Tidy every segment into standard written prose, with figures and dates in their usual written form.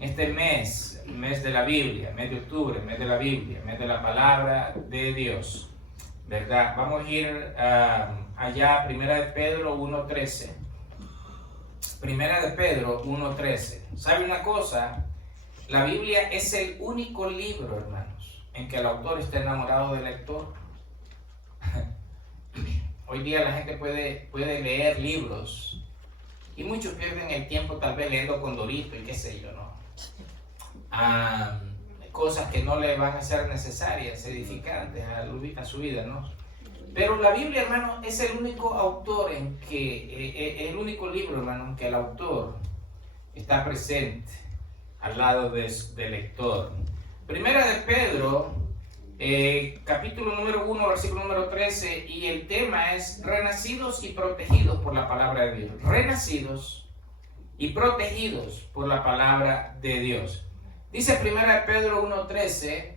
Este mes de la Biblia, mes de octubre, mes de la Biblia, mes de la palabra de Dios, ¿verdad? Vamos a ir allá, Primera de Pedro 1:13. Primera de Pedro 1:13. ¿Sabe una cosa? La Biblia es el único libro, hermanos, en que el autor está enamorado del lector. Hoy día la gente puede leer libros y muchos pierden el tiempo tal vez leyendo Condorito y qué sé yo, ¿no? Cosas que no le van a ser necesarias, edificantes a su vida, ¿no? Pero la Biblia, hermano, es el único autor el único libro, hermano, en que el autor está presente al lado del lector. Primera de Pedro, capítulo número 1, versículo número 13, y el tema es renacidos y protegidos por la palabra de Dios. Renacidos y protegidos por la palabra de Dios. Dice Primera de Pedro 1:13,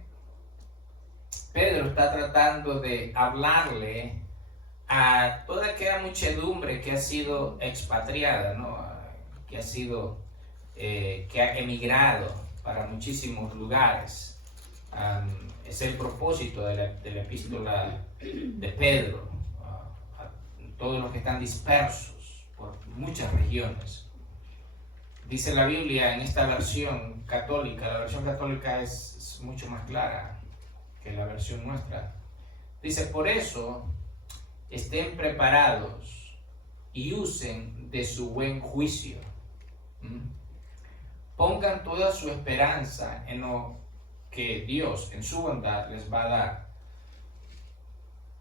Pedro está tratando de hablarle a toda aquella muchedumbre que ha sido expatriada, ¿no? Que ha emigrado para muchísimos lugares. Es el propósito de la epístola de Pedro, a todos los que están dispersos por muchas regiones. Dice la Biblia en esta versión católica, la versión católica es mucho más clara que la versión nuestra. Dice, por eso estén preparados y usen de su buen juicio. Pongan toda su esperanza en lo que Dios en su bondad les va a dar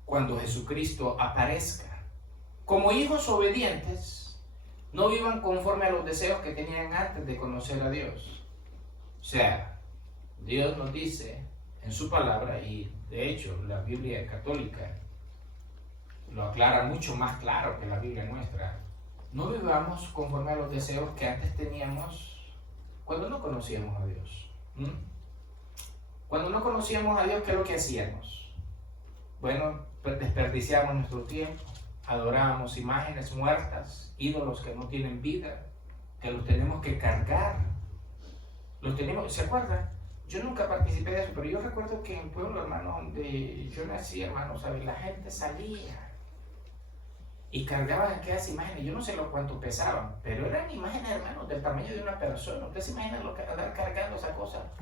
cuando Jesucristo aparezca. Como hijos obedientes, no vivan conforme a los deseos que tenían antes de conocer a Dios. O sea, Dios nos dice en su palabra, y de hecho la Biblia católica lo aclara mucho más claro que la Biblia nuestra. No vivamos conforme a los deseos que antes teníamos cuando no conocíamos a Dios. Cuando no conocíamos a Dios, ¿qué es lo que hacíamos? Bueno, desperdiciamos nuestro tiempo, adorábamos imágenes muertas, ídolos que no tienen vida, que los tenemos que cargar. ¿Se acuerdan? Yo nunca participé de eso, pero yo recuerdo que en el pueblo, hermano, donde yo nací, hermano, ¿sabes? La gente salía y cargaban aquellas imágenes. Yo no sé cuánto pesaban, pero eran imágenes, hermano, del tamaño de una persona. Usted se imagina andar cargando esa cosa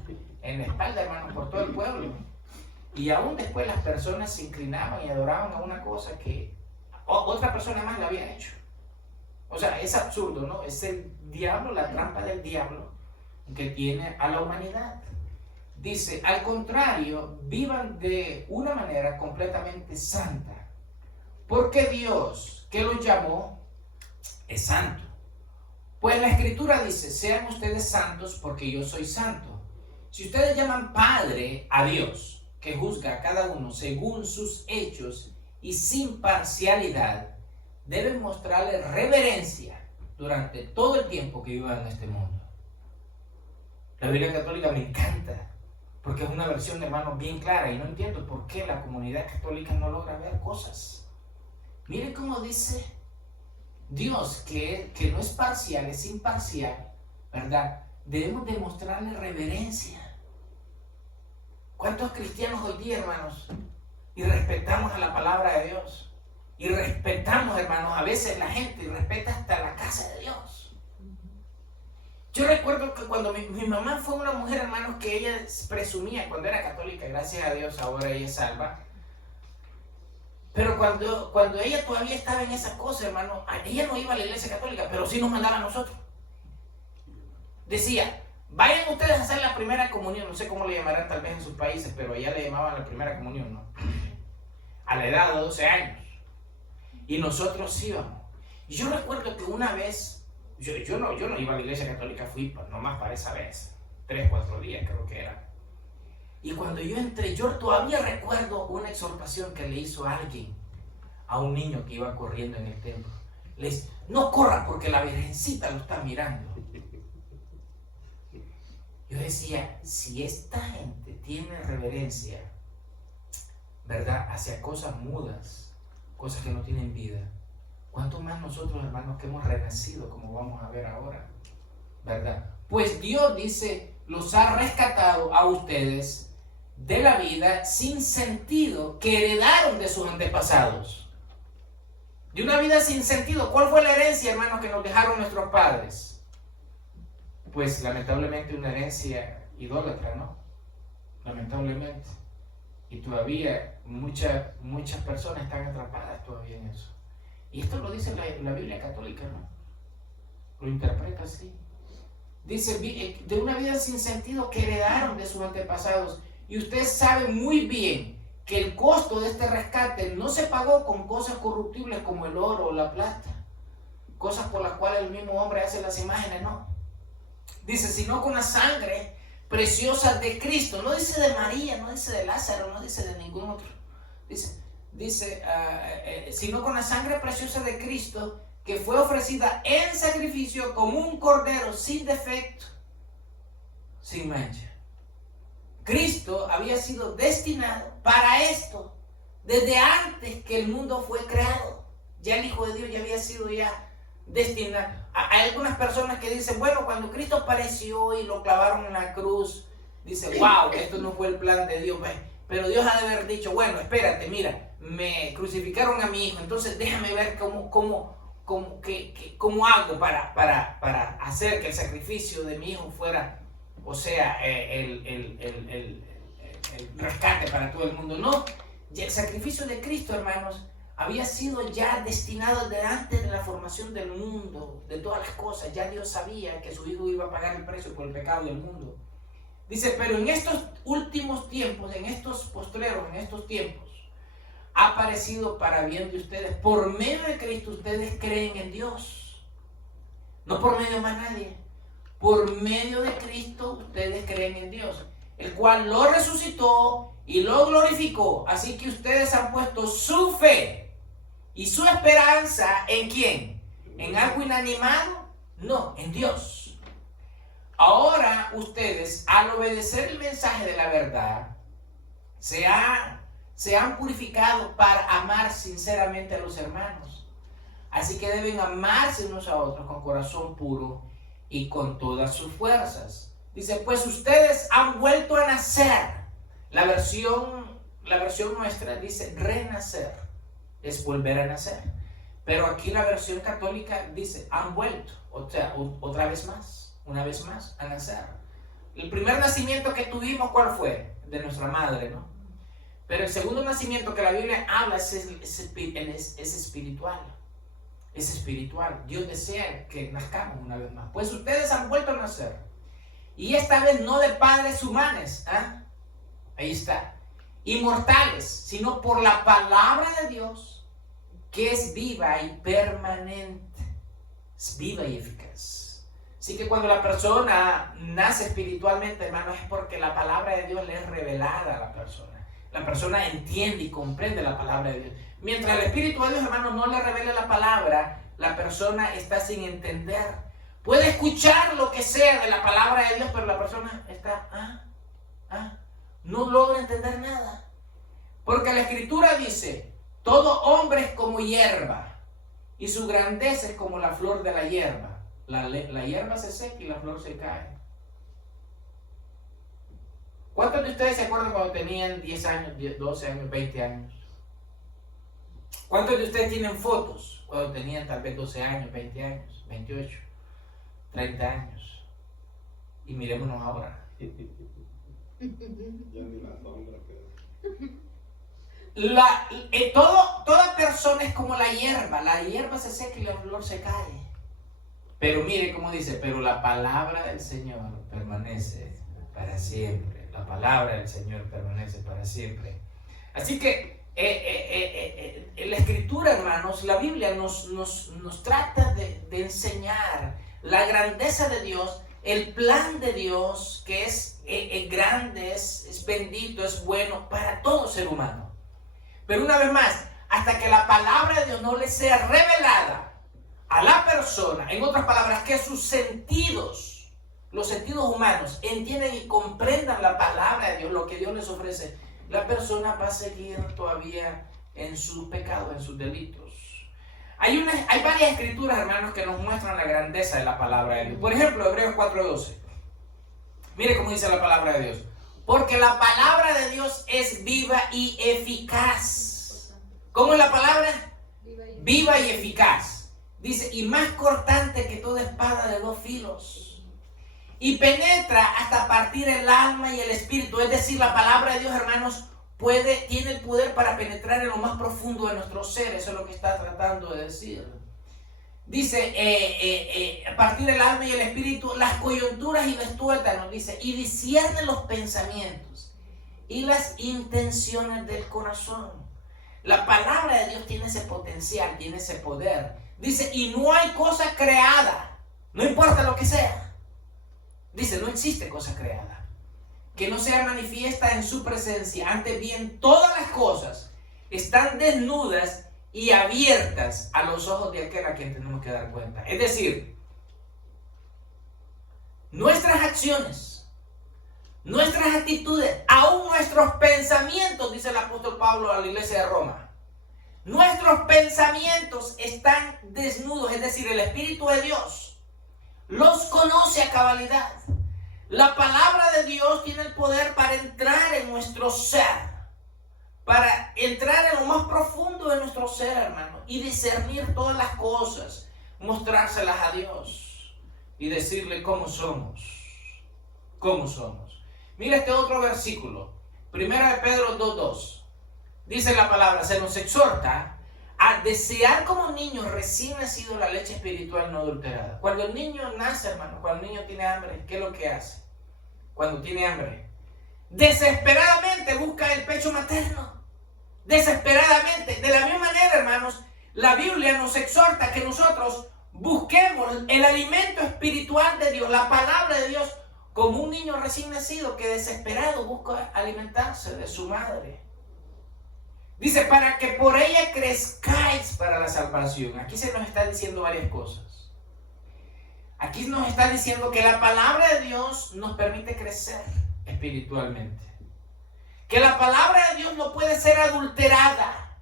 en la espalda, hermano, por todo el pueblo. Y aún después las personas se inclinaban y adoraban a una cosa que otra persona más la había hecho. O sea, es absurdo, ¿no? Es el diablo, la trampa del diablo que tiene a la humanidad. Dice, al contrario, vivan de una manera completamente santa, porque Dios que los llamó es santo. Pues la Escritura dice, sean ustedes santos porque yo soy santo. Si ustedes llaman Padre a Dios, que juzga a cada uno según sus hechos y sin parcialidad, deben mostrarle reverencia durante todo el tiempo que vivan en este mundo. La Biblia católica me encanta, porque es una versión, hermano, bien clara, y no entiendo por qué la comunidad católica no logra ver cosas. Miren cómo dice Dios, que no es parcial, es imparcial, ¿verdad? Debemos demostrarle reverencia. ¿Cuántos cristianos hoy día, hermanos, y respetamos a la palabra de Dios? Y respetamos, hermanos, a veces la gente respeta hasta la casa de Dios. Yo recuerdo que cuando mi mamá fue una mujer, hermanos, que ella presumía cuando era católica, gracias a Dios ahora ella es salva. Pero cuando ella todavía estaba en esa cosa, hermano, ella no iba a la iglesia católica, pero sí nos mandaba a nosotros. Decía, vayan ustedes a hacer la primera comunión, no sé cómo le llamarán tal vez en sus países, pero allá le llamaban la primera comunión, ¿no? A la edad de 12 años. Y nosotros íbamos. Y yo recuerdo que una vez, yo no iba a la iglesia católica, fui nomás para esa vez, 3, 4 días creo que era. Y cuando yo entré, yo todavía recuerdo una exhortación que le hizo alguien a un niño que iba corriendo en el templo. Le dice, no corra porque la Virgencita lo está mirando. Yo decía, si esta gente tiene reverencia, ¿verdad?, hacia cosas mudas, cosas que no tienen vida, ¿cuánto más nosotros, hermanos, que hemos renacido, como vamos a ver ahora, ¿verdad? Pues Dios dice, los ha rescatado a ustedes de la vida sin sentido que heredaron de sus antepasados. De una vida sin sentido. ¿Cuál fue la herencia, hermanos, que nos dejaron nuestros padres? Pues lamentablemente una herencia idólatra, ¿no? Lamentablemente. Y todavía muchas personas están atrapadas todavía en eso. Y esto lo dice la Biblia católica, ¿no? Lo interpreta así. Dice, de una vida sin sentido que heredaron de sus antepasados. Y usted sabe muy bien que el costo de este rescate no se pagó con cosas corruptibles como el oro o la plata. Cosas por las cuales el mismo hombre hace las imágenes, no. Dice, sino con la sangre preciosa de Cristo. No dice de María, no dice de Lázaro, no dice de ningún otro. Dice, sino con la sangre preciosa de Cristo, que fue ofrecida en sacrificio como un cordero sin defecto, sin mancha. Cristo había sido destinado para esto desde antes que el mundo fue creado. Ya el Hijo de Dios ya había sido destinado. Hay algunas personas que dicen, bueno, cuando Cristo apareció y lo clavaron en la cruz, dice, wow, esto no fue el plan de Dios. Pero Dios ha de haber dicho, bueno, espérate, mira, me crucificaron a mi hijo, entonces déjame ver cómo hago para hacer que el sacrificio de mi hijo fuera, o sea, el rescate para todo el mundo. No, el sacrificio de Cristo, hermanos, había sido ya destinado desde antes de la formación del mundo, de todas las cosas. Ya Dios sabía que su hijo iba a pagar el precio por el pecado del mundo. Dice, pero en estos últimos tiempos, en estos postreros, en estos tiempos, ha aparecido para bien de ustedes. Por medio de Cristo ustedes creen en Dios. No por medio de más nadie. Por medio de Cristo ustedes creen en Dios, el cual lo resucitó y lo glorificó. Así que ustedes han puesto su fe y su esperanza ¿en quién? ¿En algo inanimado? No, en Dios. Ahora ustedes, al obedecer el mensaje de la verdad, se han purificado para amar sinceramente a los hermanos. Así que deben amarse unos a otros con corazón puro y con todas sus fuerzas. Dice, pues ustedes han vuelto a nacer. La versión nuestra dice renacer, es volver a nacer. Pero aquí la versión católica dice, han vuelto, o sea, otra vez más, una vez más, a nacer. El primer nacimiento que tuvimos, ¿cuál fue? De nuestra madre, ¿no? Pero el segundo nacimiento que la Biblia habla es espiritual. Es espiritual. Dios desea que nazcamos una vez más. Pues ustedes han vuelto a nacer. Y esta vez no de padres humanos. Ahí está. Inmortales, sino por la palabra de Dios, que es viva y permanente. Es viva y eficaz. Así que cuando la persona nace espiritualmente, hermano, es porque la palabra de Dios le es revelada a la persona. La persona entiende y comprende la palabra de Dios. Mientras el Espíritu de Dios, hermano, no le revele la palabra, la persona está sin entender. Puede escuchar lo que sea de la palabra de Dios, pero la persona está, no logra entender nada. Porque la Escritura dice, todo hombre es como hierba, y su grandeza es como la flor de la hierba. La hierba se seca y la flor se cae. ¿Cuántos de ustedes se acuerdan cuando tenían 10 años, 12 años, 20 años? ¿Cuántos de ustedes tienen fotos cuando tenían tal vez 12 años, 20 años, 28, 30 años? Y mirémonos ahora. Ya ni la sombra Toda persona es como la hierba se seca y la flor se cae. Pero mire cómo dice, pero la palabra del Señor permanece para siempre. La palabra del Señor permanece para siempre. Así que en la Escritura, hermanos, la Biblia nos trata de enseñar la grandeza de Dios, el plan de Dios, que es grande, es bendito, es bueno para todo ser humano. Pero una vez más, hasta que la palabra de Dios no le sea revelada a la persona, en otras palabras, que sus sentidos, los sentidos humanos, entienden y comprendan la palabra de Dios, lo que Dios les ofrece, la persona va a seguir todavía en sus pecados, en sus delitos. Hay varias escrituras, hermanos, que nos muestran la grandeza de la palabra de Dios. Por ejemplo, Hebreos 4:12. Mire cómo dice la palabra de Dios. Porque la palabra de Dios es viva y eficaz. ¿Cómo es la palabra? Viva y eficaz. Dice, y más cortante que toda espada de 2 filos. Y penetra hasta partir el alma y el espíritu. Es decir, la palabra de Dios, hermanos, tiene el poder para penetrar en lo más profundo de nuestro ser. Eso es lo que está tratando de decir. Dice, a partir del alma y el espíritu, las coyunturas y los tuétanos, dice, y discierne los pensamientos y las intenciones del corazón. La palabra de Dios tiene ese potencial, tiene ese poder. Dice, y no hay cosa creada, no importa lo que sea. Dice, no existe cosa creada que no sea manifiesta en su presencia. Antes bien, todas las cosas están desnudas y abiertas a los ojos de aquel a quien tenemos que dar cuenta. Es decir, nuestras acciones, nuestras actitudes, aún nuestros pensamientos, dice el apóstol Pablo a la iglesia de Roma, nuestros pensamientos están desnudos, es decir, el Espíritu de Dios los conoce a cabalidad. La palabra de Dios tiene el poder para entrar en nuestro ser, para entrar en lo más profundo de nuestro ser, hermano, y discernir todas las cosas, mostrárselas a Dios y decirle cómo somos. ¿Cómo somos? Mira este otro versículo, 1 Pedro 2:2. Dice la palabra, se nos exhorta a desear como niños recién nacidos la leche espiritual no adulterada. Cuando el niño nace, hermano, cuando el niño tiene hambre, ¿qué es lo que hace? Cuando tiene hambre, desesperadamente busca el pecho materno. Desesperadamente. De la misma manera, hermanos, la Biblia nos exhorta a que nosotros busquemos el alimento espiritual de Dios, la palabra de Dios, como un niño recién nacido que desesperado busca alimentarse de su madre. Dice, para que por ella crezcáis para la salvación. Aquí se nos está diciendo varias cosas. Aquí nos está diciendo que la palabra de Dios nos permite crecer espiritualmente. Que la palabra de Dios no puede ser adulterada.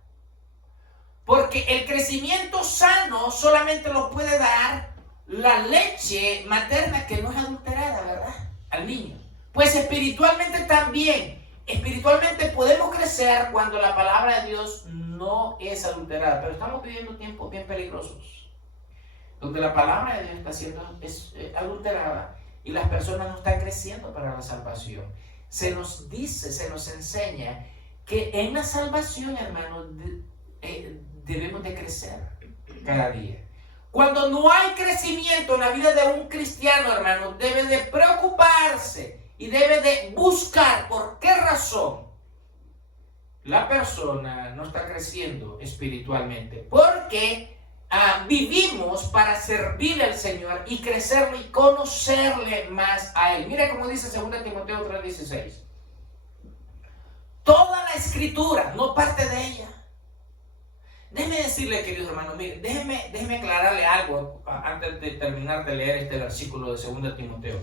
Porque el crecimiento sano solamente lo puede dar la leche materna que no es adulterada, ¿verdad? Al niño. Pues espiritualmente también. Espiritualmente podemos crecer cuando la palabra de Dios no es adulterada. Pero estamos viviendo tiempos bien peligrosos, donde la palabra de Dios está siendo adulterada y las personas no están creciendo para la salvación. Se nos dice, se nos enseña que en la salvación, hermanos, debemos de crecer cada día. Cuando no hay crecimiento en la vida de un cristiano, hermano, debe de preocuparse y debe de buscar por qué razón la persona no está creciendo espiritualmente. Porque vivimos para servirle al Señor y crecerlo y conocerle más a Él. Mira cómo dice 2 Timoteo 3:16. Toda la escritura, no parte de ella. Déjeme decirle, queridos hermanos, mire, déjeme aclararle algo antes de terminar de leer este versículo de 2 Timoteo.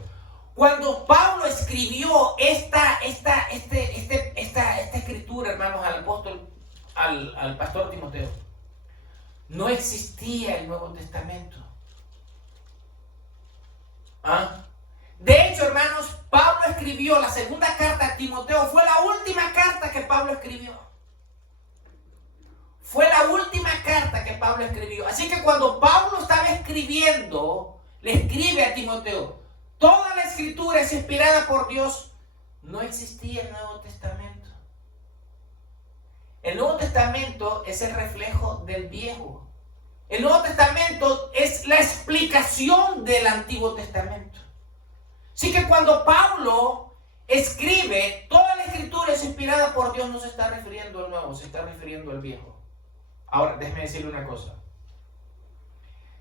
Cuando Pablo escribió esta escritura, hermanos, al apóstol, al pastor Timoteo, no existía el Nuevo Testamento. De hecho, hermanos, Pablo escribió la segunda carta a Timoteo. Fue la última carta que Pablo escribió. Fue la última carta que Pablo escribió. Así que cuando Pablo estaba escribiendo, le escribe a Timoteo, toda la escritura es inspirada por Dios. No existía el Nuevo Testamento. El Nuevo Testamento es el reflejo del Viejo. El Nuevo Testamento es la explicación del Antiguo Testamento. Así que cuando Pablo escribe, toda la escritura es inspirada por Dios, no se está refiriendo al Nuevo, se está refiriendo al Viejo. Ahora, déjeme decirle una cosa.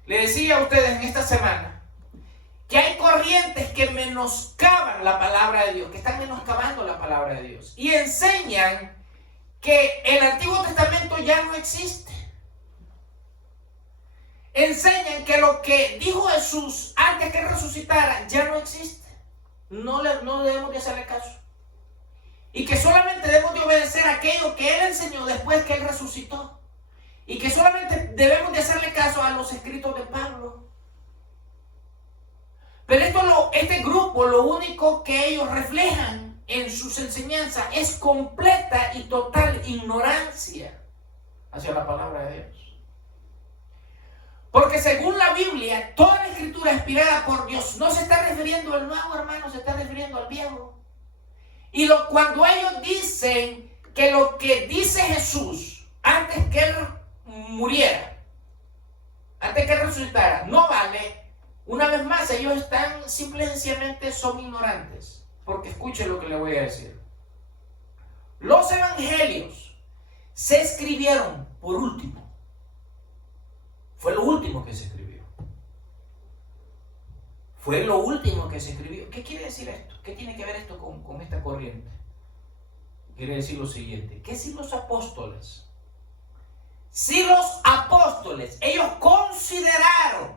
Le decía a ustedes en esta semana que hay corrientes que menoscaban la palabra de Dios, que están menoscabando la palabra de Dios y enseñan que el Antiguo Testamento ya no existe. Enseñan que lo que dijo Jesús antes que resucitara ya no existe. No debemos de hacerle caso. Y que solamente debemos de obedecer aquello que Él enseñó después que Él resucitó. Y que solamente debemos de hacerle caso a los escritos de Pablo. Pero este grupo, lo único que ellos reflejan en sus enseñanzas es completa y total ignorancia hacia la palabra de Dios. Porque según la Biblia, toda la escritura inspirada por Dios no se está refiriendo al nuevo, hermano, se está refiriendo al viejo. Y cuando ellos dicen que lo que dice Jesús antes que él muriera, antes que él resucitara, no vale, una vez más ellos están simplemente son ignorantes. Porque escuchen lo que les voy a decir. Los evangelios se escribieron por último. Fue lo último que se escribió. Fue lo último que se escribió. ¿Qué quiere decir esto? ¿Qué tiene que ver esto con esta corriente? Quiere decir lo siguiente. ¿Qué si los apóstoles? Si los apóstoles, ellos consideraron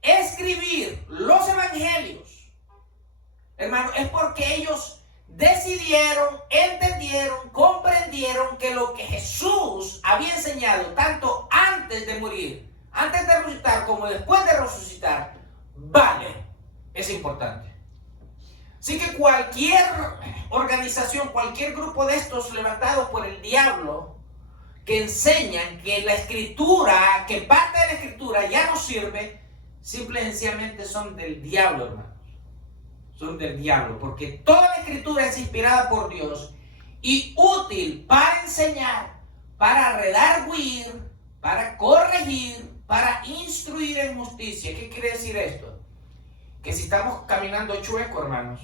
escribir los evangelios, hermano, es porque ellos decidieron, entendieron, comprendieron que lo que Jesús había enseñado, tanto antes de morir, antes de resucitar como después de resucitar, vale, es importante. Así que cualquier organización, cualquier grupo de estos levantados por el diablo, que enseñan que la escritura, que parte de la escritura ya no sirve, simple y sencillamente son del diablo, hermanos. Son del diablo, porque toda la escritura es inspirada por Dios y útil para enseñar, para redarguir, para corregir, para instruir en justicia. ¿Qué quiere decir esto? Que si estamos caminando chueco, hermanos,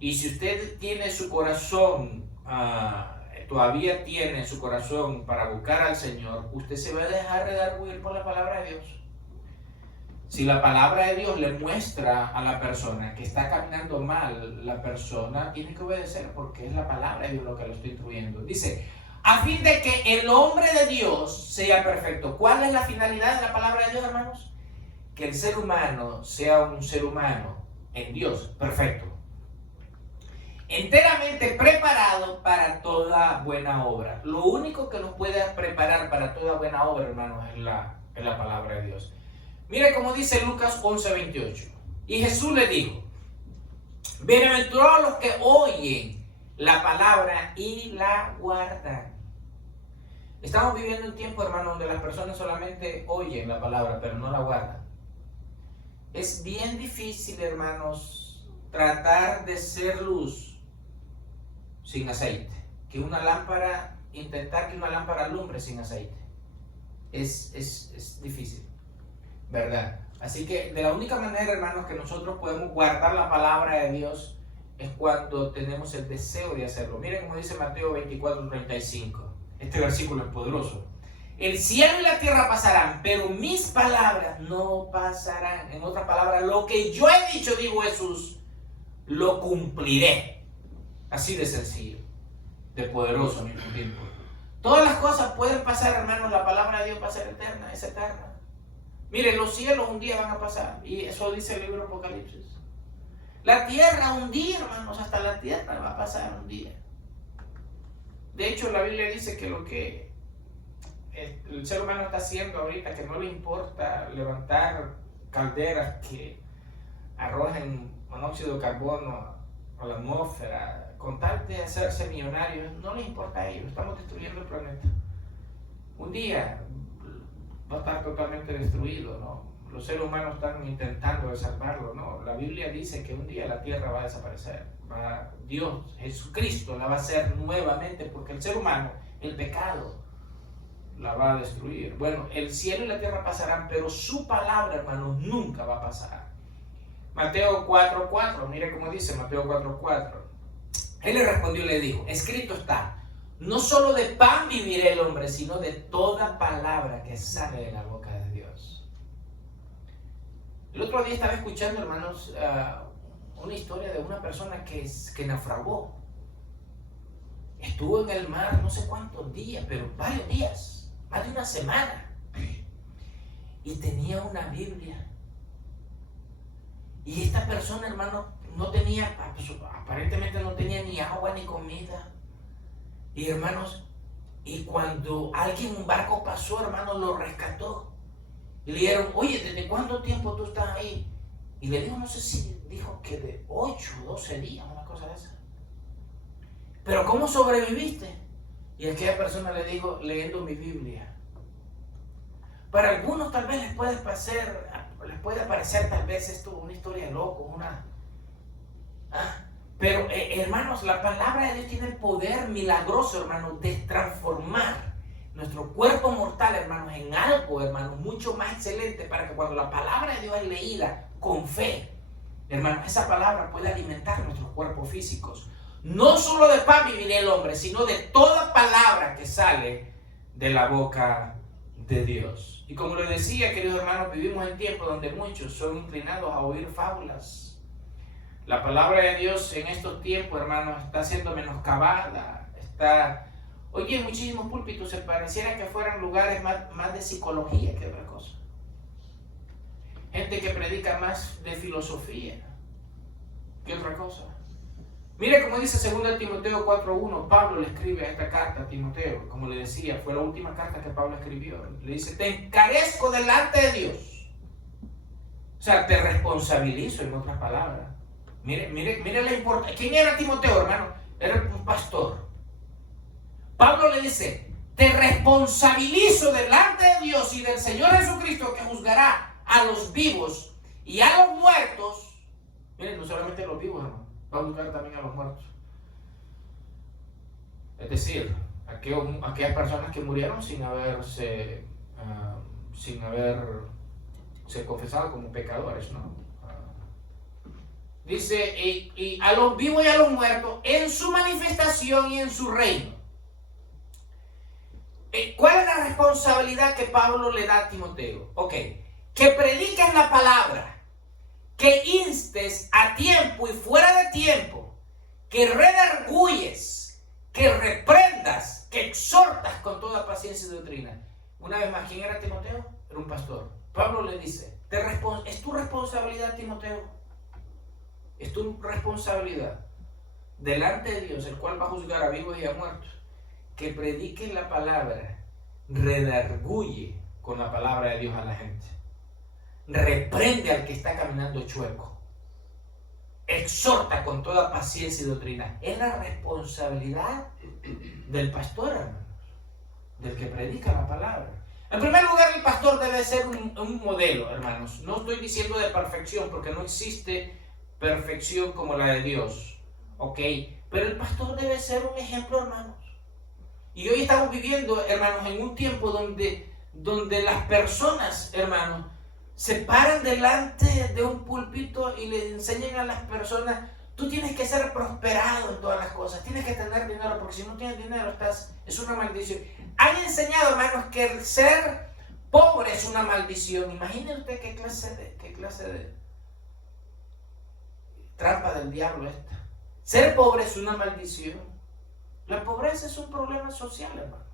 y si usted tiene su corazón, todavía tiene su corazón para buscar al Señor, usted se va a dejar redarguir por la palabra de Dios. Si la palabra de Dios le muestra a la persona que está caminando mal, la persona tiene que obedecer porque es la palabra de Dios lo que lo está instruyendo. Dice, a fin de que el hombre de Dios sea perfecto. ¿Cuál es la finalidad de la palabra de Dios, hermanos? Que el ser humano sea un ser humano en Dios perfecto. Enteramente preparado para toda buena obra. Lo único que nos puede preparar para toda buena obra, hermanos, es la palabra de Dios. Mire cómo dice Lucas 11:28. Y Jesús le dijo, bienaventurados los que oyen la palabra y la guardan. Estamos viviendo un tiempo, hermano, donde las personas solamente oyen la palabra, pero no la guardan. Es bien difícil, hermanos, tratar de ser luz sin aceite. Intentar que una lámpara alumbre sin aceite. Es difícil, ¿verdad? Así que de la única manera, hermanos, que nosotros podemos guardar la palabra de Dios es cuando tenemos el deseo de hacerlo. Miren cómo dice Mateo 24:35. Este versículo es poderoso. El cielo y la tierra pasarán, pero mis palabras no pasarán. En otras palabras, lo que yo he dicho, dijo Jesús, lo cumpliré. Así de sencillo, de poderoso al mismo tiempo. Todas las cosas pueden pasar, hermanos. La palabra de Dios va a ser eterna, es eterna. Miren, los cielos un día van a pasar, y eso dice el libro de Apocalipsis. La tierra un día, hermanos, hasta la tierra va a pasar un día. De hecho, la Biblia dice que lo que el ser humano está haciendo ahorita, que no le importa levantar calderas que arrojen monóxido de carbono a la atmósfera, con tal de hacerse millonarios, no les importa a ellos. Estamos destruyendo el planeta. Un día va a estar totalmente destruido, ¿no? Los seres humanos están intentando de salvarlo, ¿no? La Biblia dice que un día la tierra va a desaparecer. Dios, Jesucristo, la va a hacer nuevamente porque el ser humano, el pecado, la va a destruir. Bueno, el cielo y la tierra pasarán, pero su palabra, hermanos, nunca va a pasar. Mateo 4:4, mire cómo dice Mateo 4:4. Él le respondió y le dijo, escrito está, no solo de pan vivirá el hombre, sino de toda palabra que sale de la boca de Dios. El otro día estaba escuchando, hermanos, una historia de una persona que naufragó. Estuvo en el mar no sé cuántos días, pero varios días, más de una semana. Y tenía una Biblia. Y esta persona, hermano, aparentemente no tenía ni agua ni comida. Y hermanos, y cuando un barco pasó, hermano, lo rescató. Y le dijeron, oye, ¿desde cuánto tiempo tú estás ahí? Y le dijo, no sé si dijo que de 8 o 12 días, una cosa de esa. Pero ¿cómo sobreviviste? Y aquella persona le dijo, leyendo mi Biblia. Para algunos tal vez les puede parecer tal vez esto una historia de loco, pero hermanos, la palabra de Dios tiene el poder milagroso, hermanos, de transformar nuestro cuerpo mortal, hermanos, en algo, hermanos, mucho más excelente, para que cuando la palabra de Dios es leída con fe, hermanos, esa palabra puede alimentar nuestros cuerpos físicos. No solo de pan vivirá el hombre, sino de toda palabra que sale de la boca de Dios. Y como les decía, queridos hermanos, vivimos en tiempos donde muchos son inclinados a oír fábulas. La palabra de Dios en estos tiempos, hermanos, está siendo menoscabada. Oye, en muchísimos púlpitos se pareciera que fueran lugares más de psicología que otra cosa. Gente que predica más de filosofía que otra cosa. Mire como dice 2 Timoteo 4:1, Pablo le escribe esta carta a Timoteo, como le decía, fue la última carta que Pablo escribió. Le dice, te encarezco delante de Dios. O sea, te responsabilizo, en otras palabras. Mire la importancia. ¿Quién era Timoteo, hermano? Era un pastor. Pablo le dice, te responsabilizo delante de Dios y del Señor Jesucristo, que juzgará a los vivos y a los muertos. Miren, no solamente a los vivos, hermano, va a juzgar también a los muertos. Es decir, aquellas personas que murieron sin haberse confesado como pecadores, ¿no? Dice, y a los vivos y a los muertos en su manifestación y en su reino. ¿Cuál es la responsabilidad que Pablo le da a Timoteo? Ok, que prediques la palabra, que instes a tiempo y fuera de tiempo, que redarguyes, que reprendas, que exhortas con toda paciencia y doctrina. Una vez más, ¿quién era Timoteo? Era un pastor. Pablo le dice, es tu responsabilidad, Timoteo. Es tu responsabilidad delante de Dios, el cual va a juzgar a vivos y a muertos, que predique la palabra, redarguye con la palabra de Dios a la gente, reprende al que está caminando chueco, exhorta con toda paciencia y doctrina. Es la responsabilidad del pastor, hermanos, del que predica la palabra. En primer lugar, el pastor debe ser un modelo, hermanos. No estoy diciendo de perfección, porque no existe perfección como la de Dios, ¿ok? Pero el pastor debe ser un ejemplo, hermanos. Y hoy estamos viviendo, hermanos, en un tiempo donde las personas, hermanos, se paran delante de un púlpito y le enseñan a las personas, tú tienes que ser prosperado en todas las cosas, tienes que tener dinero, porque si no tienes dinero es una maldición. Han enseñado, hermanos, que el ser pobre es una maldición. Imagínense usted qué clase de trampa del diablo esta. Ser pobre es una maldición. La pobreza es un problema social, hermanos.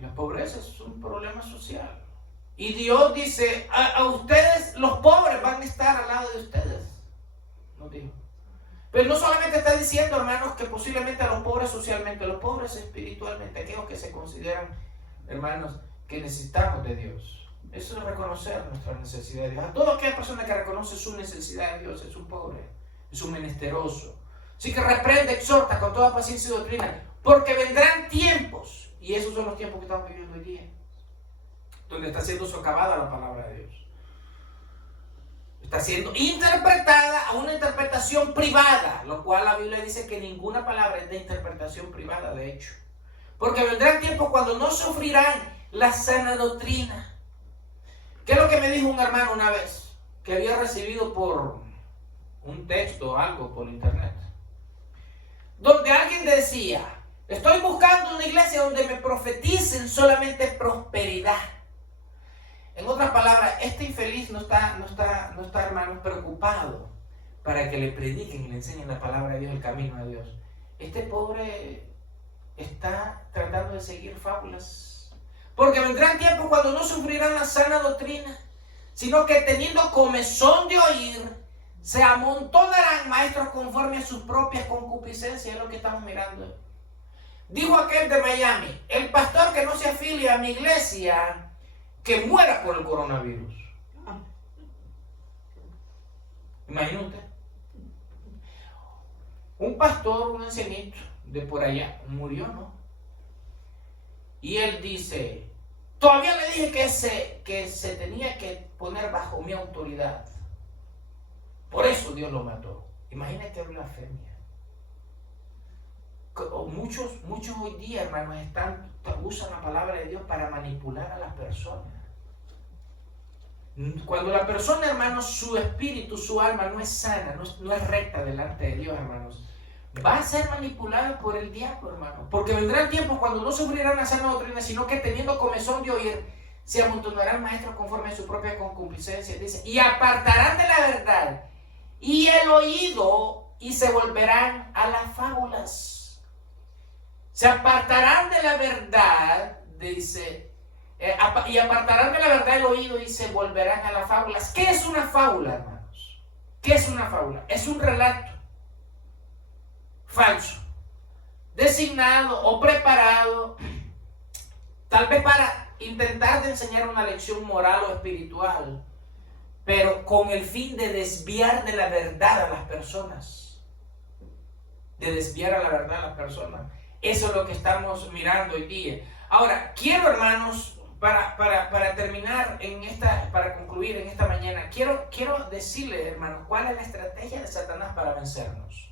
La pobreza es un problema social. Y Dios dice, a ustedes, los pobres van a estar al lado de ustedes. No digo. Pero no solamente está diciendo, hermanos, que posiblemente a los pobres socialmente, los pobres espiritualmente, aquellos que se consideran, hermanos, que necesitamos de Dios. Eso es reconocer nuestra necesidad de Dios. A toda aquella persona que reconoce su necesidad de Dios es un pobre, es un menesteroso. Así que reprende, exhorta con toda paciencia y doctrina, porque vendrán tiempos, y esos son los tiempos que estamos viviendo hoy día, donde está siendo socavada la palabra de Dios. Está siendo interpretada a una interpretación privada, lo cual la Biblia dice que ninguna palabra es de interpretación privada, de hecho. Porque vendrán tiempos cuando no sufrirán la sana doctrina. ¿Qué es lo que me dijo un hermano una vez? Que había recibido por un texto o algo por internet, donde alguien decía, estoy buscando una iglesia donde me profeticen solamente prosperidad. En otras palabras, este infeliz no está, hermanos, preocupado para que le prediquen y le enseñen la palabra de Dios, el camino de Dios. Este pobre está tratando de seguir fábulas. Porque vendrán tiempos cuando no sufrirán la sana doctrina, sino que teniendo comezón de oír, se amontonarán maestros conforme a sus propias concupiscencias. Es lo que estamos mirando. Dijo aquel de Miami, el pastor que no se afilia a mi iglesia, que muera por el coronavirus. Imagínate usted. Un pastor, un ancianito de por allá, murió, ¿no? Y él dice, todavía le dije que se tenía que poner bajo mi autoridad. Por eso Dios lo mató. Imagínate qué blasfemia. Muchos hoy día, hermanos, usan la palabra de Dios para manipular a las personas. Cuando la persona, hermanos, su espíritu, su alma no es sana, no es recta delante de Dios, hermanos, va a ser manipulada por el diablo, hermanos. Porque vendrán tiempos cuando no sufrirán la sana doctrina, sino que teniendo comezón de oír, se amontonarán maestros conforme a su propia concupiscencia. Dice, y apartarán de la verdad y el oído y se volverán a las fábulas. Se apartarán de la verdad, dice, y apartarán de la verdad el oído y se volverán a las fábulas. ¿Qué es una fábula, hermanos? ¿Qué es una fábula? Es un relato falso, designado o preparado, tal vez para intentar de enseñar una lección moral o espiritual, pero con el fin de desviar de la verdad a las personas. De desviar a la verdad a las personas. Eso es lo que estamos mirando hoy día. Ahora, quiero, hermanos, para terminar para concluir en esta mañana, quiero decirles, hermanos, cuál es la estrategia de Satanás para vencernos.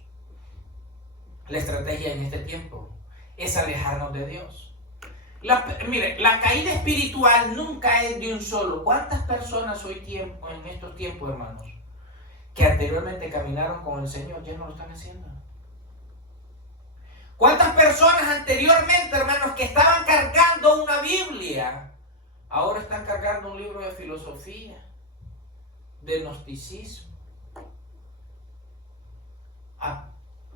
La estrategia en este tiempo es alejarnos de Dios. Mire, la caída espiritual nunca es de un solo. ¿Cuántas personas en estos tiempos, hermanos, que anteriormente caminaron con el Señor, ya no lo están haciendo? ¿Cuántas personas anteriormente, hermanos, que estaban cargando una Biblia, ahora están cargando un libro de filosofía, de gnosticismo?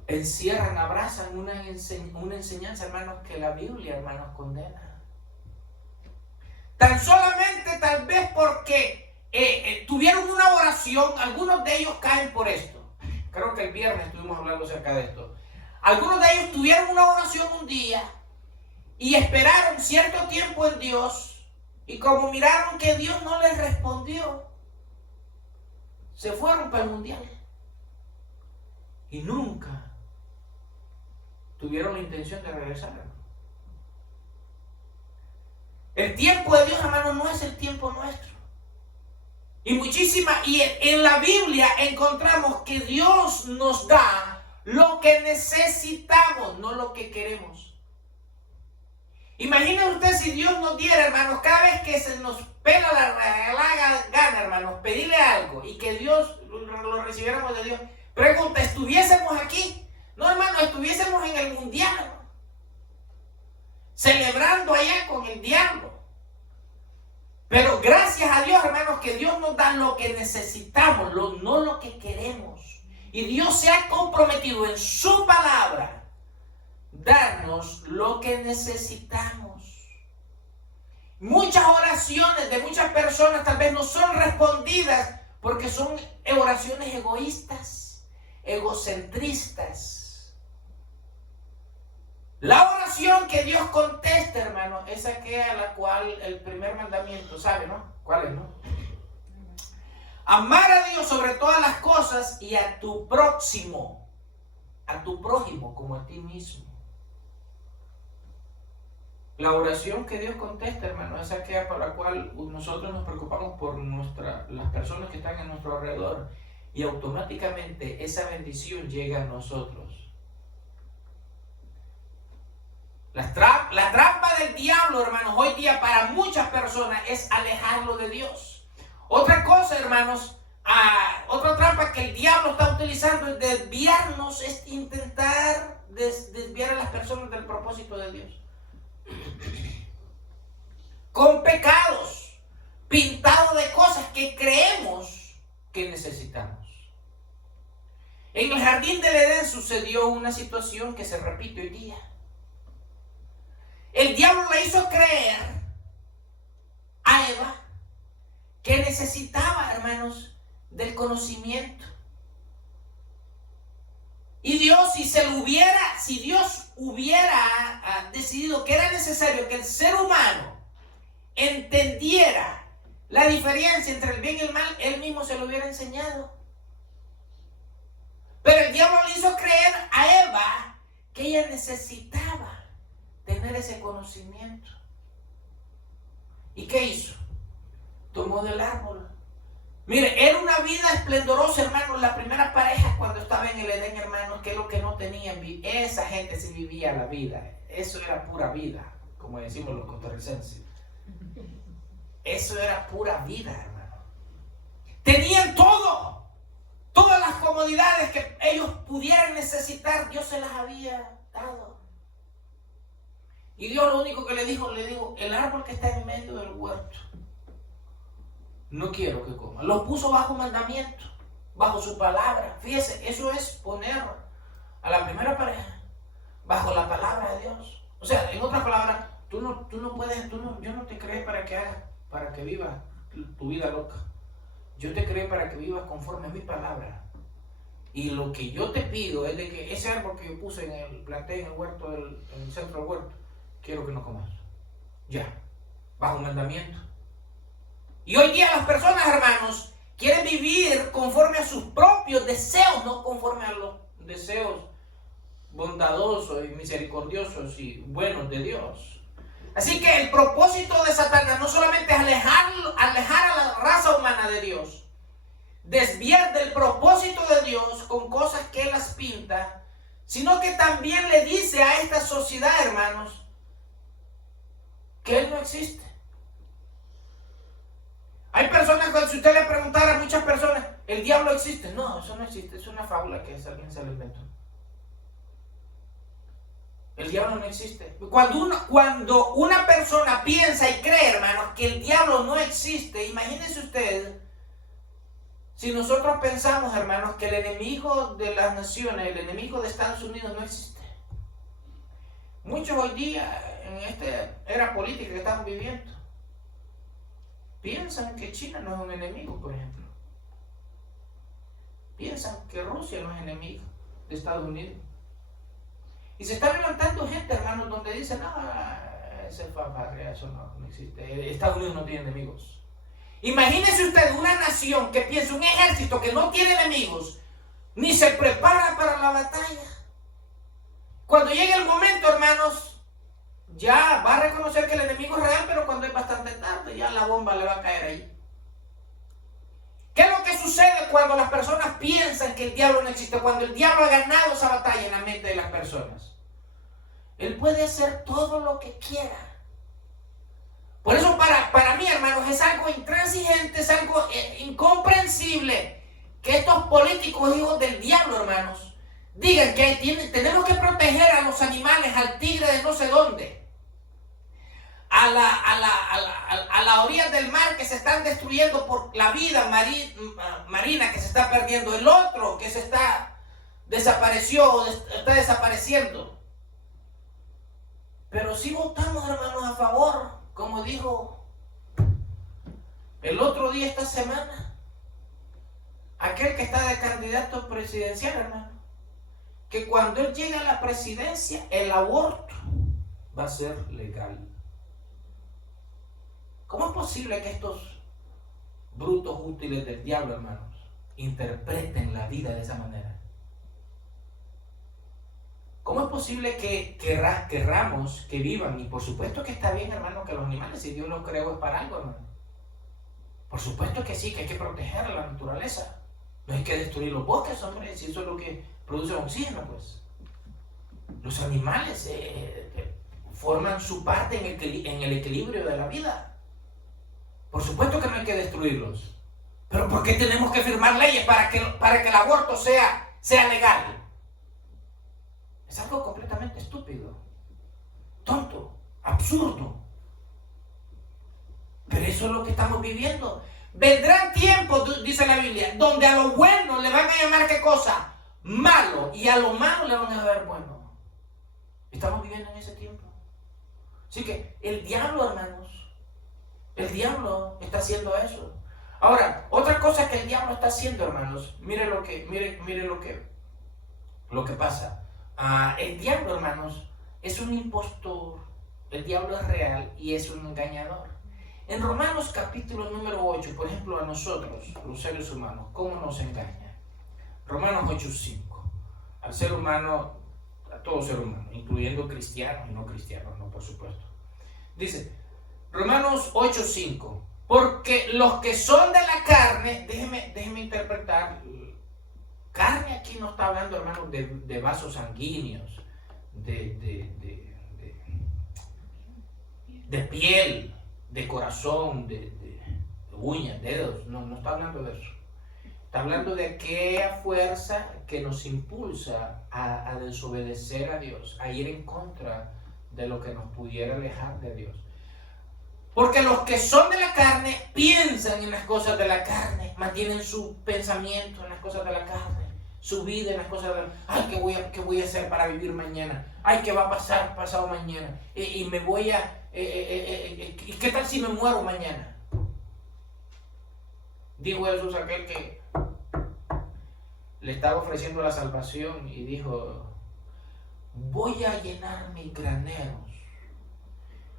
Encierran, abrazan una enseñanza, hermanos, que la Biblia, hermanos, condena. Tan solamente, tal vez porque tuvieron una oración, algunos de ellos caen por esto. Creo que el viernes estuvimos hablando acerca de esto. Algunos de ellos tuvieron una oración un día y esperaron cierto tiempo en Dios, y como miraron que Dios no les respondió, se fueron para el mundial y nunca tuvieron la intención de regresar. El tiempo de Dios, hermano, no es el tiempo nuestro. Y en la Biblia encontramos que Dios nos da lo que necesitamos, no lo que queremos. Imaginen usted si Dios nos diera, hermanos, cada vez que se nos pela la gana, hermanos, pedirle algo y que Dios lo recibiéramos de Dios. Pregunta, ¿estuviésemos aquí? No, hermano, estuviésemos en el mundial, celebrando allá con el diablo. Pero gracias a Dios, hermanos, que Dios nos da lo que necesitamos, no lo que queremos. Y Dios se ha comprometido en su palabra darnos lo que necesitamos. Muchas oraciones de muchas personas tal vez no son respondidas porque son oraciones egoístas, egocentristas. La oración que Dios contesta, hermano, es aquella a la cual el primer mandamiento, ¿sabe, no? ¿Cuál es, no? Amar a Dios sobre todas las cosas y a tu prójimo como a ti mismo. La oración que Dios contesta, hermano, es aquella para la cual nosotros nos preocupamos por las personas que están a nuestro alrededor, y automáticamente esa bendición llega a nosotros. La trampa del diablo, hermanos, hoy día para muchas personas es alejarlo de Dios. Otra cosa, hermanos, otra trampa que el diablo está utilizando es desviarnos, es intentar desviar a las personas del propósito de Dios. Con pecados, pintados de cosas que creemos que necesitamos. En el jardín del Edén sucedió una situación que se repite hoy día. El diablo le hizo creer a Eva que necesitaba, hermanos, del conocimiento. Y Dios, si Dios hubiera decidido que era necesario que el ser humano entendiera la diferencia entre el bien y el mal, Él mismo se lo hubiera enseñado. que ella necesitaba tener ese conocimiento. ¿Y qué hizo? Tomó del árbol. Mire, era una vida esplendorosa, hermanos. La primera pareja cuando estaba en el Edén, hermanos, que es lo que no tenían. Esa gente sí vivía la vida. Eso era pura vida, como decimos los costarricenses. Eso era pura vida, hermano. Tenían todo. Todas las comodidades que ellos pudieran necesitar, Dios se las había dado. Y Dios lo único que le dijo, el árbol que está en medio del huerto, no quiero que coma. Lo puso bajo mandamiento, bajo su palabra. Fíjese, eso es poner a la primera pareja bajo la palabra de Dios. O sea, en otras palabras, tú no puedes, yo no te creé para que vivas tu vida loca. Yo te creé para que vivas conforme a mi palabra. Y lo que yo te pido es de que ese árbol que yo planté en el huerto, en el centro del huerto, quiero que no comas. Ya, bajo mandamiento. Y hoy día las personas, hermanos, quieren vivir conforme a sus propios deseos, no conforme a los deseos bondadosos y misericordiosos y buenos de Dios. Así que el propósito de Satanás no solamente es alejar a la raza humana de Dios, desviar del propósito de Dios con cosas que Él las pinta, sino que también le dice a esta sociedad, hermanos, que Él no existe. Hay personas que si usted le preguntara a muchas personas, ¿el diablo existe? No, eso no existe, es una fábula que alguien se lo inventó. El diablo no existe. Cuando una persona piensa y cree, hermanos, que el diablo no existe, imagínense usted, si nosotros pensamos, hermanos, que el enemigo de las naciones, el enemigo de Estados Unidos no existe. Muchos hoy día, en esta era política que estamos viviendo, piensan que China no es un enemigo, por ejemplo. Piensan que Rusia no es enemigo de Estados Unidos. Y se está levantando gente, hermanos, donde dicen, no, ese fanfarria, eso no existe. Estados Unidos no tiene enemigos. Imagínese usted una nación que piensa, un ejército que no tiene enemigos, ni se prepara para la batalla. Cuando llegue el momento, hermanos, ya va a reconocer que el enemigo es real, pero cuando es bastante tarde, ya la bomba le va a caer ahí. ¿Qué es lo que sucede cuando las personas piensan que el diablo no existe? Cuando el diablo ha ganado esa batalla en la mente de las personas. Él puede hacer todo lo que quiera. Por eso para mí, hermanos, es algo intransigente, es algo incomprensible que estos políticos hijos del diablo, hermanos, digan que tenemos que proteger a los animales, al tigre de no sé dónde, a la orilla del mar que se están destruyendo por la vida marina que se está perdiendo, el otro que está desapareciendo. Pero sí votamos, hermanos, a favor, como dijo el otro día esta semana, aquel que está de candidato presidencial, hermano, que cuando él llegue a la presidencia, el aborto va a ser legal. ¿Cómo es posible que estos brutos útiles del diablo, hermanos, interpreten la vida de esa manera? ¿Cómo es posible que querramos que vivan? Y por supuesto que está bien, hermano, que los animales, si Dios los creó, es para algo, hermano. Por supuesto que sí, que hay que proteger a la naturaleza. No hay que destruir los bosques, hombre, si eso es lo que produce oxígeno, pues. Los animales forman su parte en el equilibrio de la vida. Por supuesto que no hay que destruirlos. Pero ¿por qué tenemos que firmar leyes para que el aborto sea legal? Es algo completamente estúpido, tonto, absurdo. Pero eso es lo que estamos viviendo. Vendrán tiempos, dice la Biblia, donde a lo bueno le van a llamar ¿qué cosa? Malo. Y a lo malo le van a llamar bueno. Estamos viviendo en ese tiempo. Así que el diablo, hermanos, el diablo está haciendo eso. Ahora, otra cosa que el diablo está haciendo, hermanos, mire lo que pasa. El diablo, hermanos, es un impostor. El diablo es real y es un engañador. En Romanos capítulo número 8, por ejemplo, a nosotros, los seres humanos, ¿cómo nos engaña? Romanos 8:5. Al ser humano todo ser humano, incluyendo cristianos y no cristianos, no, por supuesto. Dice, Romanos 8:5, porque los que son de la carne, déjeme interpretar, carne aquí no está hablando, hermanos, de vasos sanguíneos, de piel, de corazón, de uñas, dedos, no está hablando de eso. Está hablando de aquella fuerza que nos impulsa a desobedecer a Dios, a ir en contra de lo que nos pudiera alejar de Dios. Porque los que son de la carne piensan en las cosas de la carne, mantienen su pensamiento en las cosas de la carne, su vida en las cosas de la carne. Ay, ¿qué voy a hacer para vivir mañana? Ay, ¿qué va a pasar pasado mañana? Y me voy a... ¿y qué tal si me muero mañana? Dijo Jesús aquel que le estaba ofreciendo la salvación y dijo, voy a llenar mis graneros,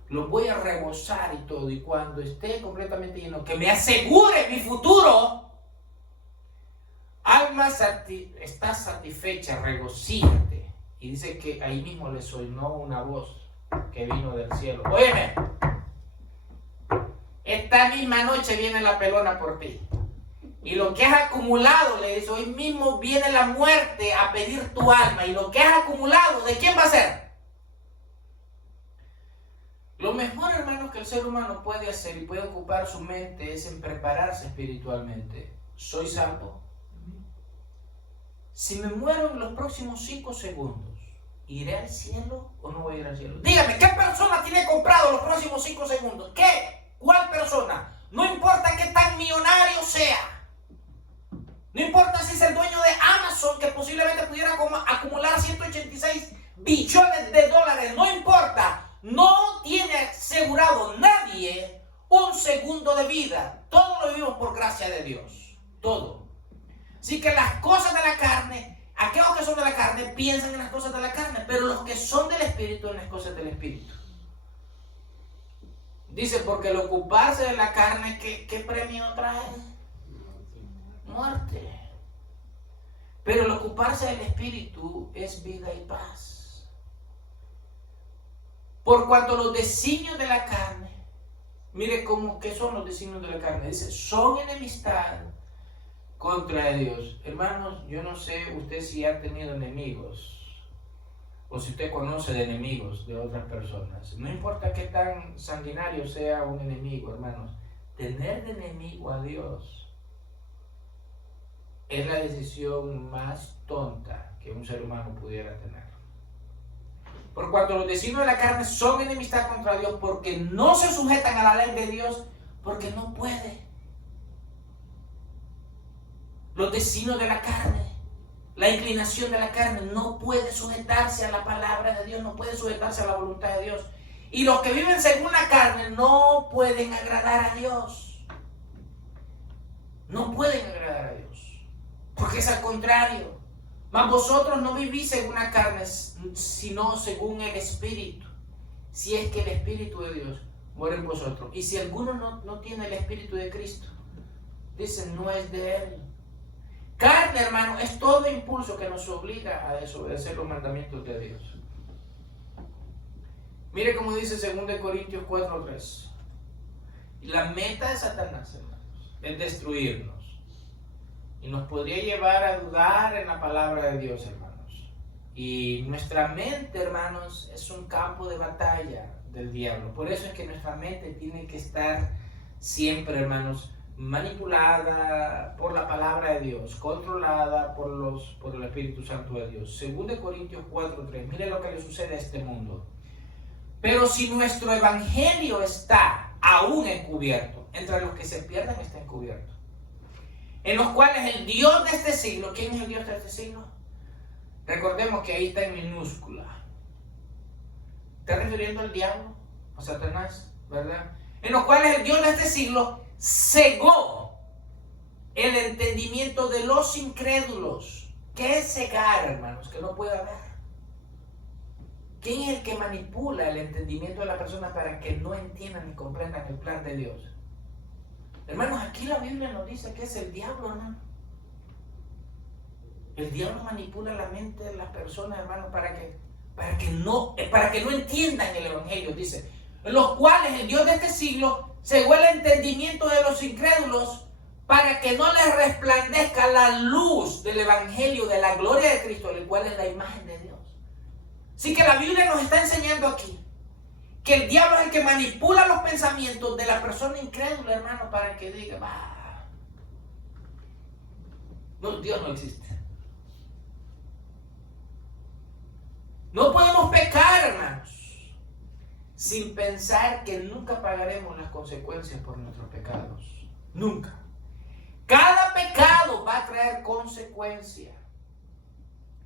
los voy a rebosar y todo, y cuando esté completamente lleno, que me asegure mi futuro, alma está satisfecha, regocíjate. Y dice que ahí mismo le sonó una voz que vino del cielo. Óyeme, esta misma noche viene la pelona por ti. Y lo que has acumulado, le dice, hoy mismo viene la muerte a pedir tu alma. Y lo que has acumulado, ¿de quién va a ser? Lo mejor, hermanos, que el ser humano puede hacer y puede ocupar su mente es en prepararse espiritualmente. ¿Soy salvo? Si me muero en los próximos 5 segundos, ¿iré al cielo o no voy a ir al cielo? Dígame, ¿qué persona tiene comprado los próximos 5 segundos? ¿Qué? ¿Cuál persona? No importa qué tan millonario sea. No importa si es el dueño de Amazon, que posiblemente pudiera acumular 186 billones de dólares. No importa. No tiene asegurado nadie un segundo de vida. Todo lo vivimos por gracia de Dios. Todo. Así que las cosas de la carne, aquellos que son de la carne piensan en las cosas de la carne, pero los que son del Espíritu en las cosas del Espíritu. Dice, porque el ocuparse de la carne, ¿qué premio trae? Muerte. Pero el ocuparse del Espíritu es vida y paz. Por cuanto los designios de la carne, mire qué son los designios de la carne. Dice, son enemistad contra Dios. Hermanos, yo no sé usted si ha tenido enemigos o si usted conoce de enemigos de otras personas. No importa qué tan sanguinario sea un enemigo, hermanos. Tener de enemigo a Dios es la decisión más tonta que un ser humano pudiera tener. Por cuanto los designios de la carne son enemistad contra Dios, porque no se sujetan a la ley de Dios, porque no puede. Los designios de la carne, la inclinación de la carne, no puede sujetarse a la palabra de Dios, no puede sujetarse a la voluntad de Dios. Y los que viven según la carne no pueden agradar a Dios. No pueden agradar a Dios. Porque es al contrario. Mas vosotros no vivís según la carne, sino según el Espíritu. Si es que el Espíritu de Dios mora en vosotros. Y si alguno no tiene el Espíritu de Cristo, dicen, no es de Él. Carne, hermano, es todo impulso que nos obliga a desobedecer los mandamientos de Dios. Mire cómo dice 2 Corintios 4:3. La meta de Satanás, hermanos, es destruirnos. Y nos podría llevar a dudar en la palabra de Dios, hermanos. Y nuestra mente, hermanos, es un campo de batalla del diablo. Por eso es que nuestra mente tiene que estar siempre, hermanos, manipulada por la palabra de Dios, controlada por el Espíritu Santo de Dios. 2 Corintios 4:3. Mire lo que le sucede a este mundo. Pero si nuestro evangelio está aún encubierto, entre los que se pierden está encubierto, en los cuales el Dios de este siglo, ¿quién es el Dios de este siglo? Recordemos que ahí está en minúscula. ¿Está refiriendo al diablo? A Satanás, ¿verdad? En los cuales el Dios de este siglo cegó el entendimiento de los incrédulos. ¿Qué es cegar, hermanos? Que no pueda ver. ¿Quién es el que manipula el entendimiento de la persona para que no entiendan ni comprendan el plan de Dios? Hermanos, aquí la Biblia nos dice que es el diablo, hermano. El diablo manipula la mente de las personas, hermanos, para que para que no entiendan el evangelio, dice, en los cuales el Dios de este siglo cegó el entendimiento de los incrédulos para que no les resplandezca la luz del evangelio de la gloria de Cristo, el cual es la imagen de Dios. Así que la Biblia nos está enseñando aquí que el diablo es el que manipula los pensamientos de la persona incrédula, hermano, para que diga, no, Dios no existe. No podemos pecar, hermanos, sin pensar que nunca pagaremos las consecuencias por nuestros pecados. Nunca. Cada pecado va a traer consecuencia.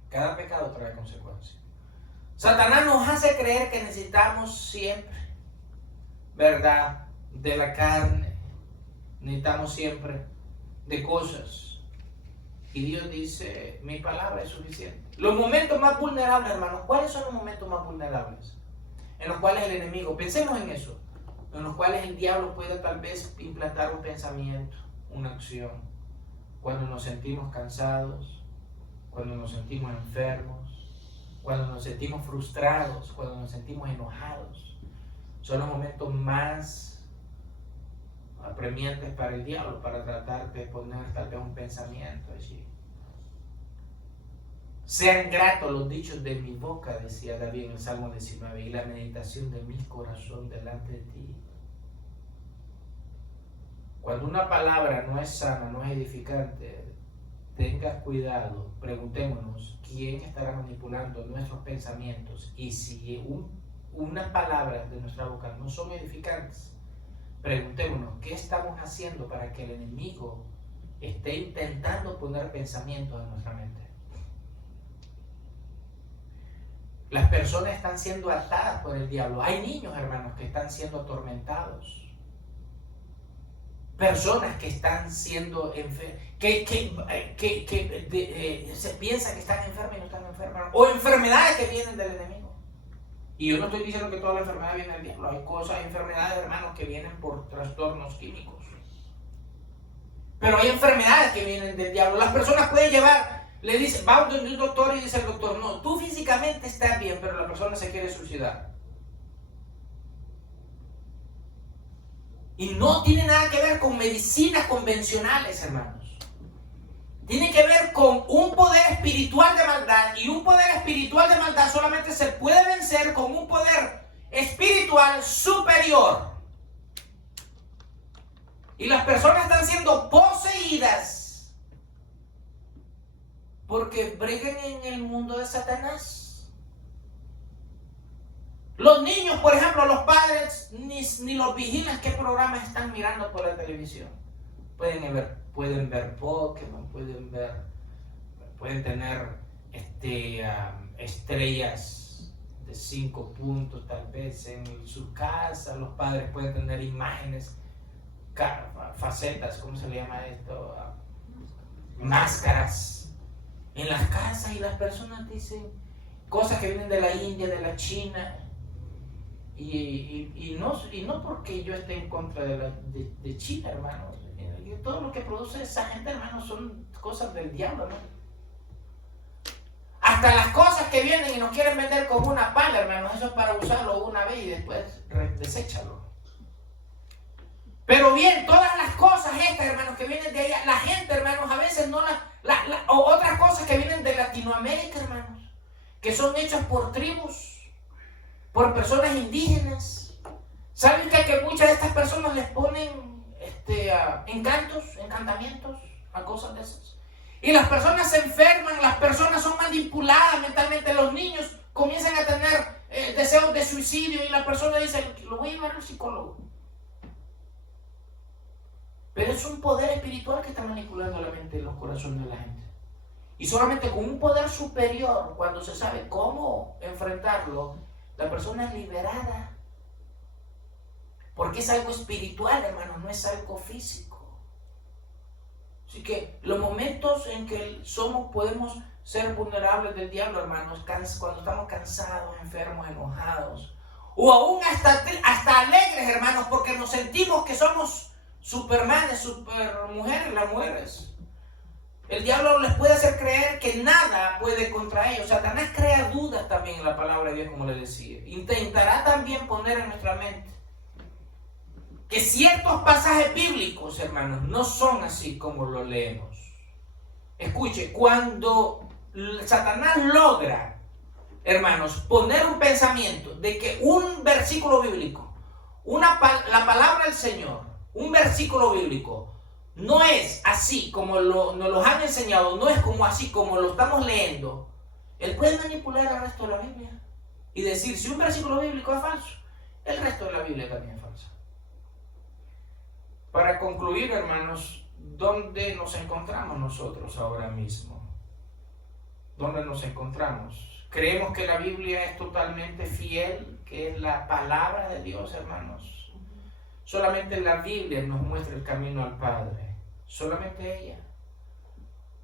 Cada pecado trae consecuencia. Satanás nos hace creer que necesitamos siempre, ¿verdad?, de la carne. Necesitamos siempre de cosas. Y Dios dice, mi palabra es suficiente. Los momentos más vulnerables, hermanos, ¿cuáles son los momentos más vulnerables? En los cuales el enemigo, pensemos en eso, en los cuales el diablo puede tal vez implantar un pensamiento, una acción. Cuando nos sentimos cansados, cuando nos sentimos enfermos, cuando nos sentimos frustrados, cuando nos sentimos enojados. Son los momentos más apremiantes para el diablo, para tratar de poner tal vez un pensamiento allí. Sean gratos los dichos de mi boca, decía David en el Salmo 19, y la meditación de mi corazón delante de ti. Cuando una palabra no es sana, no es edificante, tengas cuidado, preguntémonos quién estará manipulando nuestros pensamientos, y si unas palabras de nuestra boca no son edificantes, preguntémonos qué estamos haciendo para que el enemigo esté intentando poner pensamientos en nuestra mente. Las personas están siendo atadas por el diablo. Hay niños, hermanos, que están siendo atormentados. Personas que están siendo enfermas, se piensa que están enfermas y no están enfermas. O enfermedades que vienen del enemigo. Y yo no estoy diciendo que toda la enfermedad viene del diablo. Hay enfermedades, hermanos, que vienen por trastornos químicos. Pero hay enfermedades que vienen del diablo. Las personas pueden llevar, le dicen, va a un doctor y dice el doctor, no, tú físicamente estás bien, pero la persona se quiere suicidar. Y no tiene nada que ver con medicinas convencionales, hermanos. Tiene que ver con un poder espiritual de maldad. Y un poder espiritual de maldad solamente se puede vencer con un poder espiritual superior. Y las personas están siendo poseídas porque bregan en el mundo de Satanás. Los niños, por ejemplo, los padres ni los vigilan qué programas están mirando por la televisión. Pueden ver Pokémon, pueden tener estrellas de 5 puntos tal vez en su casa. Los padres pueden tener imágenes, facetas, ¿cómo se le llama esto? Máscaras en las casas, y las personas dicen cosas que vienen de la India, de la China. Y no porque yo esté en contra de China, hermano. Todo lo que produce esa gente, hermano, son cosas del diablo, ¿no? Hasta las cosas que vienen y nos quieren vender como una pala, hermano, eso es para usarlo una vez y después deséchalo. Pero bien, todas las cosas estas, hermanos, que vienen de allá, la gente, hermanos, a veces no o otras cosas que vienen de Latinoamérica, hermanos, que son hechas por tribus, por personas indígenas. ¿Saben que muchas de estas personas les ponen encantamientos a cosas de esas? Y las personas se enferman, las personas son manipuladas mentalmente, los niños comienzan a tener deseos de suicidio y la persona dice, lo voy a llevar al psicólogo. Pero es un poder espiritual que está manipulando la mente y los corazones de la gente. Y solamente con un poder superior, cuando se sabe cómo enfrentarlo, la persona es liberada. Porque es algo espiritual, hermanos, no es algo físico. Así que los momentos en que podemos ser vulnerables del diablo, hermanos, cuando estamos cansados, enfermos, enojados, o aún hasta alegres, hermanos, porque nos sentimos que somos supermanes, supermujeres, las mujeres. El diablo les puede hacer creer que nada puede contra ellos. Satanás crea dudas también en la palabra de Dios, como les decía. Intentará también poner en nuestra mente que ciertos pasajes bíblicos, hermanos, no son así como lo leemos. Escuche, cuando Satanás logra, hermanos, poner un pensamiento de que un versículo bíblico, la palabra del Señor, un versículo bíblico, no es así como nos los han enseñado, no es como así como lo estamos leyendo, él puede manipular el resto de la Biblia y decir, si un versículo bíblico es falso, el resto de la Biblia también es falsa. Para concluir, hermanos, ¿dónde nos encontramos nosotros ahora mismo? ¿Dónde nos encontramos? ¿Creemos que la Biblia es totalmente fiel, que es la palabra de Dios, hermanos? Solamente la Biblia nos muestra el camino al Padre, solamente ella.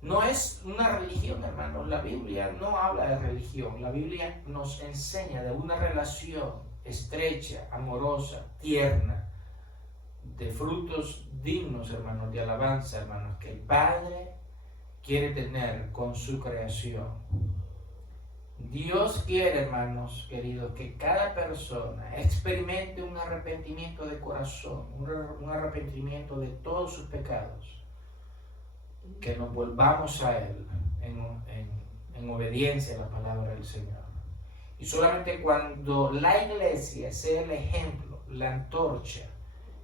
No es una religión, hermanos. La Biblia no habla de religión. La Biblia nos enseña de una relación estrecha, amorosa, tierna, de frutos dignos, hermanos, de alabanza, hermanos, que el Padre quiere tener con su creación. Dios quiere, hermanos queridos, que cada persona experimente un arrepentimiento de corazón, un arrepentimiento de todos sus pecados, que nos volvamos a Él en obediencia a la palabra del Señor. Y solamente cuando la iglesia sea el ejemplo, la antorcha,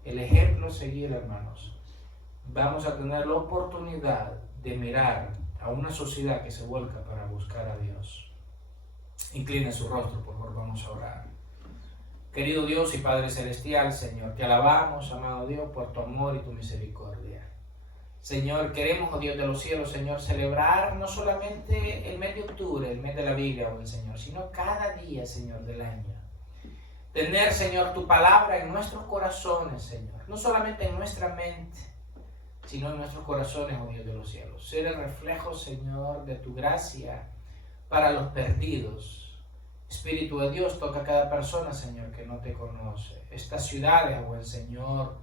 el ejemplo a seguir, hermanos, vamos a tener la oportunidad de mirar a una sociedad que se vuelca para buscar a Dios. Inclina su rostro, por favor, vamos a orar. Querido Dios y Padre Celestial, Señor, te alabamos, amado Dios, por tu amor y tu misericordia. Señor, queremos, oh Dios de los cielos, Señor, celebrar no solamente el mes de octubre, el mes de la Biblia, oh Señor, sino cada día, Señor, del año. Tener, Señor, tu palabra en nuestros corazones, Señor, no solamente en nuestra mente, sino en nuestros corazones, oh Dios de los cielos. Ser el reflejo, Señor, de tu gracia para los perdidos. Espíritu de Dios, toca a cada persona, Señor, que no te conoce. Estas ciudades, oh Señor,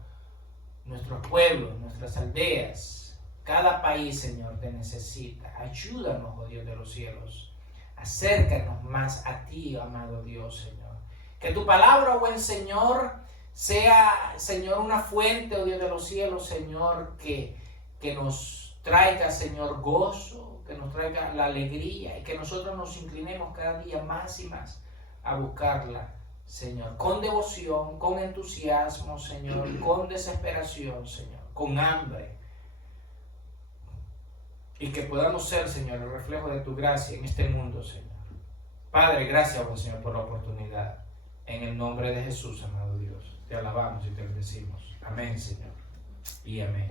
nuestros pueblos, nuestras aldeas, cada país, Señor, te necesita. Ayúdanos, oh Dios de los cielos. Acércanos más a ti, amado Dios, Señor. Que tu palabra, buen Señor, sea, Señor, una fuente, oh Dios de los cielos, Señor, que nos traiga, Señor, gozo, que nos traiga la alegría y que nosotros nos inclinemos cada día más y más a buscarla, Señor, con devoción, con entusiasmo, Señor, con desesperación, Señor, con hambre. Y que podamos ser, Señor, el reflejo de tu gracia en este mundo, Señor. Padre, gracias, buen Señor, por la oportunidad. En el nombre de Jesús, amado Dios, te alabamos y te bendecimos. Amén, Señor. Y amén.